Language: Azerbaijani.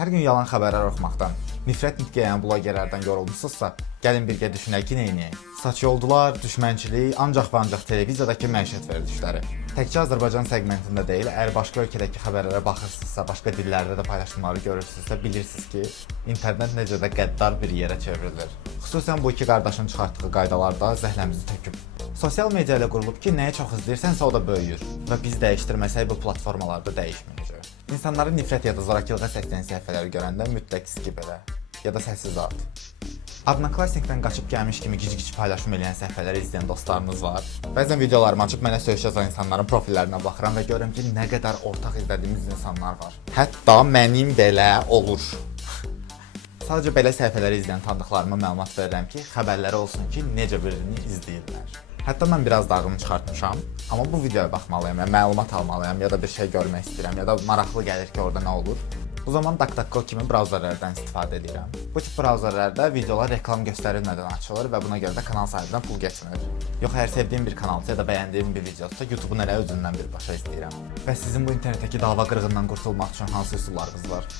Hər gün yalan xəbərlər oxumaqdan, nifrət nitq yayən blogerlərdən yorulmusunuzsa, gəlin birgə düşünək ki, neyniyək? Saç yoldular, düşmənçilik, ancaq və ancaq televiziyadakı məişət verilişləri. Təkcə Azərbaycan segmentində deyil, əgər başqa ölkədəki xəbərlərə baxırsınızsa, başqa dillərdə də paylaşımları görürsünüzsə, bilirsiniz ki, internet necə də qəddar bir yerə çevrilir. Xüsusən bu iki qardaşın çıxartdığı qaydalarda zəhləmizi töküb. Sosial media ilə qurulub ki, nəyi çox izləyirsənsə o da böyüyür və biz dəyişdirməsək bu platformalarda dəyişməyəcək. İnsanların nifrət ya da zorakılığa səsləyən səhifələri görəndə mütləq skip elə ya da səssiz at. Adnoklassnikdən qaçıb gəlmiş kimi kiçik paylaşım edən səhifələri izləyən dostlarınız var. Bəzən videolarımı açıb mənə söyüş yazan insanların profillərinə baxıram və görürəm ki, nə qədər ortaq izlədiyimiz insanlar var. Hətta mənim belə olur. Sadəcə belə səhifələri izləyən tanıdıqlarıma məlumat verirəm ki, xəbərləri olsun ki, necə birini izləyirlər. Hətta mən biraz dağımı çıxartmışam, amma bu videoya baxmalıyam, ya məlumat almalıyam, ya da bir şey görmək istəyirəm, ya da maraqlı gəlir ki, orada nə olur. O zaman DuckDuckGo kimi brauzerlərdən istifadə edirəm. Bu tip brauzerlərdə videolar reklam göstərilmədən açılır və buna görə də kanal sahibindən pul keçmir. Yox, əgər sevdiyim bir kanalsa ya da bəyəndiyim bir videosa YouTube-un elə özündən birbaşa izləyirəm. Və sizin bu internetdəki dava qırğından qurtulmaq üçün hansı üsullarınız var?